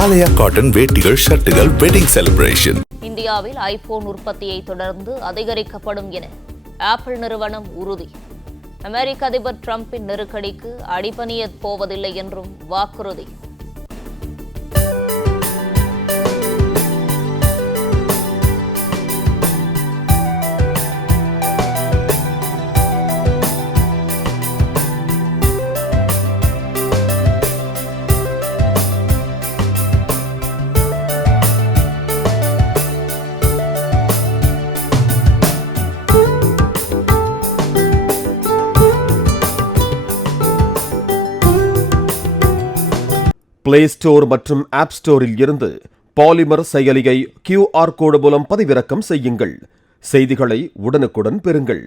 ஆலயா cotton வேட்டிகள், ஷர்ட்டுகள், wedding celebration. இந்தியாவில் iPhone உற்பத்தியை தொடர்ந்து அதிகரிக்கப்படும் என ஆப்பிள் நிறுவனம் உறுதி. அமெரிக்க அதிபர் டிரம்பின் நெருக்கடிக்கு அடிபணியப் போவதில்லை என்றும் வாக்குறுதி. பிளே ஸ்டோர் மற்றும் ஆப் ஸ்டோரில் இருந்து பாலிமர் செயலியை QR கோடு மூலம் பதிவிறக்கம் செய்யுங்கள். செய்திகளை உடனுக்குடன் பெறுங்கள்.